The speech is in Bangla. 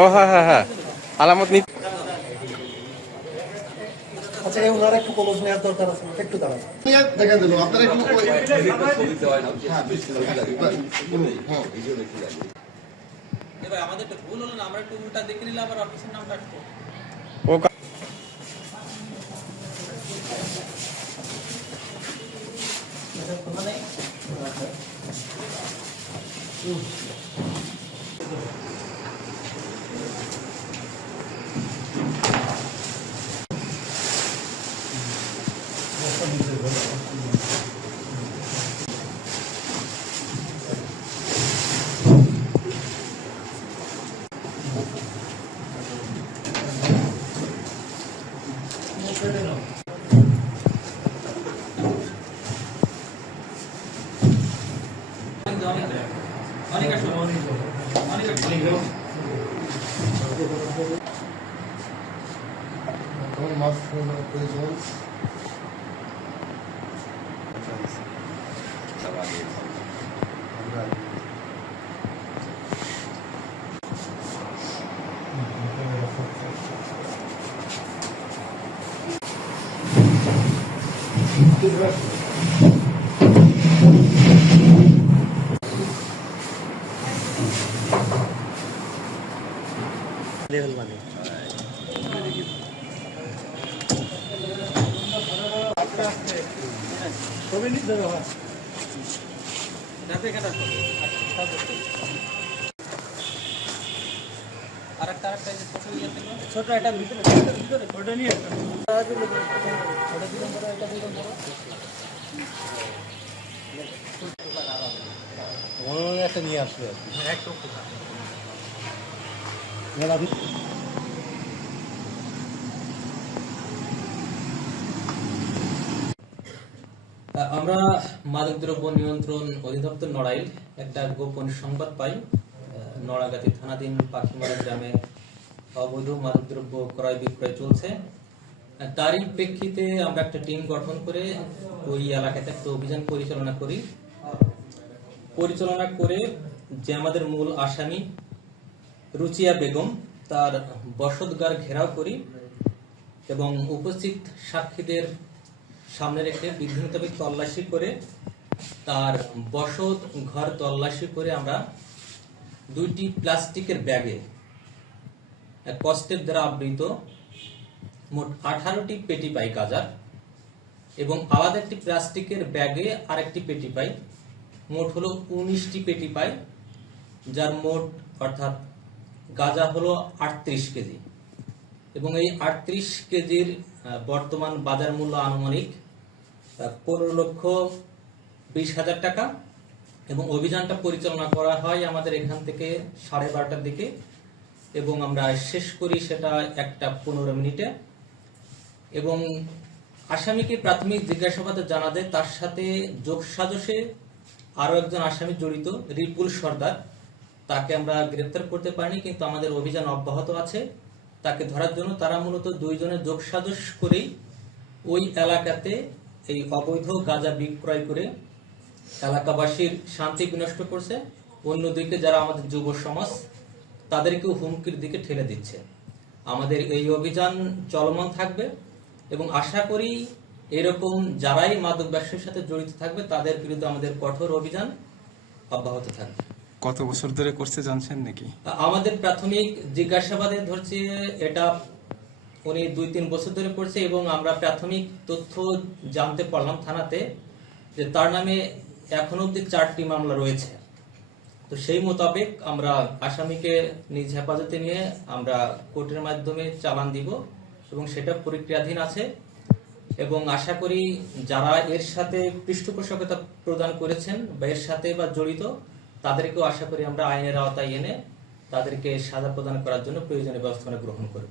ও হ্যাঁ হ্যাঁ হ্যাঁ আলামত নি। আচ্ছা এই ওনার একটু কলস নেওয়ার দরকার আছে, একটু দাঁড়ান। দেখা দিল আপনারা একটু আমাদের তো ভুল হলো না, আমরা একটু উল্টা দেখে নিলাম আবার অফিসের নামটা আসবো। ও অনেক আসো, অনেক আসো। মাস্ক প্রয়োজন। লেভেল মানে ছবি নিতে হবে। ছোট একটা ভিতরে ওটা নিয়ে একটা নিয়ে আসবে আমরা মাদকদ্রব্য নিয়ন্ত্রণ অধিদপ্তর নড়াইল একটা গোপন সংবাদ পাই। নড়াগাতি থানাধীন পাখিমারা গ্রামে অবৈধ মাদকদ্রব্য ক্রয় বিক্রয় চলছে। তারই প্রেক্ষিতে আমরা একটা টিম গঠন করে ওই এলাকাতে একটা অভিযান পরিচালনা করে যে আমাদের মূল আসামি রুচিয়া বেগম তার বসতঘর ঘেরাও করি এবং উপস্থিত সাক্ষীদের সামনে রেখে বিধি মোতাবেক তল্লাশি করে তার বসত ঘর তল্লাশি করে আমরা 2টি প্লাস্টিকের ব্যাগে কষ্টের দ্বারা আবৃত মোট 18টি পেটি পাই গাঁজার এবং আলাদা একটি প্লাস্টিকের ব্যাগে আরেকটি পেটি পাই। মোট হলো 19টি পেটি পাই, যার মোট অর্থাৎ গাঁজা হলো 38 কেজি এবং এই 38 কেজির বর্তমান বাজার মূল্য আনুমানিক 15,20,000 টাকা এবং অভিযানটা পরিচালনা করা হয় আমাদের এখান থেকে 12:30টার দিকে এবং আমরা শেষ করি সেটা 1:15 এবং আসামিকে প্রাথমিক জিজ্ঞাসাবাদে জানা যায় তার সাথে যোগসাজশে আরো একজন আসামি জড়িত, রিপুল সর্দার। তাকে আমরা গ্রেফতার করতে পারিনি, কিন্তু আমাদের অভিযান অব্যাহত আছে তাকে ধরার জন্য। তারা মূলত দুইজনের যোগসাজশ করেই ওই এলাকাতে এই অবৈধ গাঁজা বিক্রয় করে এলাকাবাসীর শান্তি বিনষ্ট করছে। অন্যদিকে যারা আমাদের যুব সমাজ তাদেরকেও হুমকির দিকে ঠেলে দিচ্ছে। আমাদের এই অভিযান চলমান থাকবে এবং আশা করি এরকম যারাই মাদক ব্যবসার সাথে জড়িত থাকবে তাদের বিরুদ্ধে আমাদের কঠোর অভিযান অব্যাহত থাকবে। কত বছর ধরে করছে জানছেন নাকি? আমাদের প্রাথমিক জিজ্ঞাসাবাদে ধরছে এটা উনি 2-3 বছর ধরে করছে এবং আমরা প্রাথমিক তথ্য জানতে পারলাম থানাতে যে তার নামে এখনো অব্দি 4টি মামলা রয়েছে। তো সেই মোতাবেক আমরা আসামিকে নিজ হেফাজতে নিয়ে আমরা কোর্টের মাধ্যমে চালান দিব এবং সেটা প্রক্রিয়াধীন আছে এবং আশা করি যারা এর সাথে পৃষ্ঠপোষকতা প্রদান করেছেন বা এর সাথে বা জড়িত তাদেরকেও আশা করি আমরা আইনের আওতায় এনে তাদেরকে সাজা প্রদান করার জন্য প্রয়োজনীয় ব্যবস্থা গ্রহণ করব।